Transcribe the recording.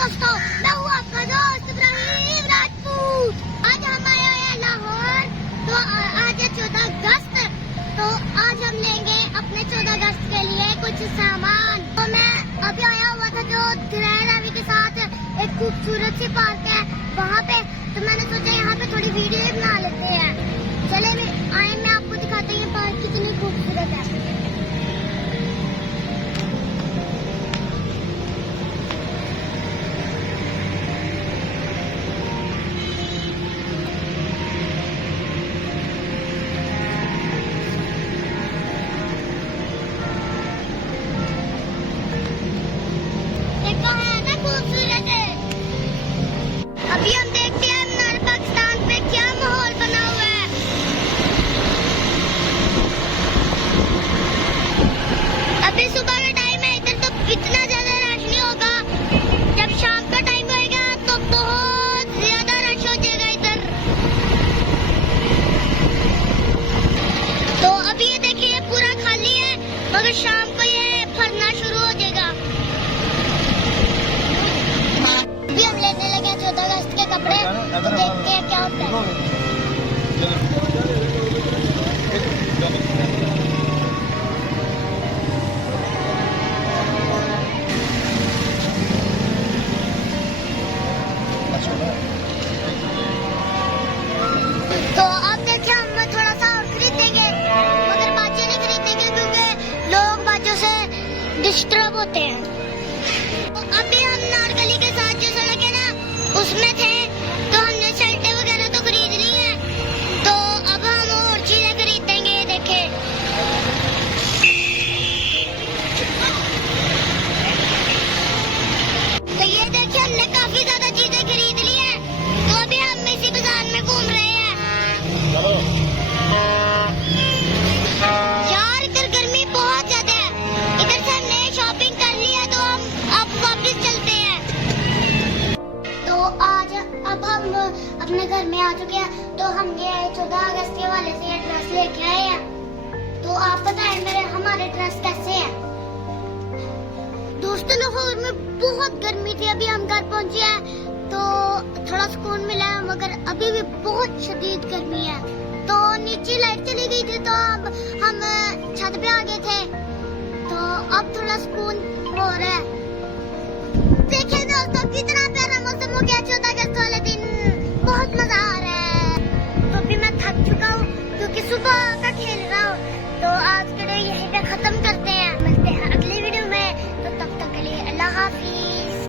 दोस्तों, मैं हूँ आपका दोस्त इब्राहिम राजपूत। आज हम आए हैं लाहौर। तो आज है 14 अगस्त। तो आज हम लेंगे अपने 14 अगस्त के लिए कुछ सामान। तो मैं अभी आया हुआ था जो रवि के साथ एक खूबसूरत सी पार्क है वहाँ पे। तो मैंने सोचा यहाँ पे थोड़ी वीडियो बना लेते हैं। चले मैं आपको दिखाते हैं ये पार्क कितनी खूबसूरत है। अभी हम देखते हैं हमारे पाकिस्तान में क्या माहौल बना हुआ है। अभी सुबह का टाइम है, इधर तो इतना ज्यादा रश नहीं होगा। जब शाम का टाइम होएगा तो बहुत ज्यादा रश हो जाएगा इधर। तो अभी ये देखिए पूरा खाली है, मगर शाम को ये भरना शुरू हो जाएगा। अभी हम लेने लगे 14 अगस्त के कपड़े, तो देखते हैं क्या होता है। तो अब देखिए हम थोड़ा सा और खरीदेंगे, मगर बाजें नहीं खरीदेंगे क्योंकि लोग बाजों से डिस्टर्ब होते हैं। तो अभी हम नारगली के साथ जो सड़क है ना उसमें थे, तो हमने शर्टें वगैरह तो खरीद ली हैं। तो अब हम और चीजें खरीदेंगे। ये देखे तो ये देखिए हमने काफी ज्यादा चीजें खरीद ली हैं। तो अभी हम इसी बाजार में घूम रहे हैं। यार इधर गर्मी बहुत ज्यादा है। इधर से हमने शॉपिंग कर ली है, तो हम अब वापस चलते हैं। तो आज अब हम अपने घर में आ चुके हैं। तो हम ये 14 अगस्त के वाले से ये ड्रेस लेके आए हैं। तो आप बताएं हमारे ड्रेस कैसे हैं। दोस्तों लाहौर में बहुत गर्मी थी, अभी हम घर पहुंचे हैं तो थोड़ा सुकून मिला है, मगर अभी भी बहुत शदीद गर्मी है। तो नीचे लाइट चली गई थी, तो अब हम छत पे आ गए थे, तो अब थोड़ा सुकून हो रहा है। देखिए दोस्तों कितना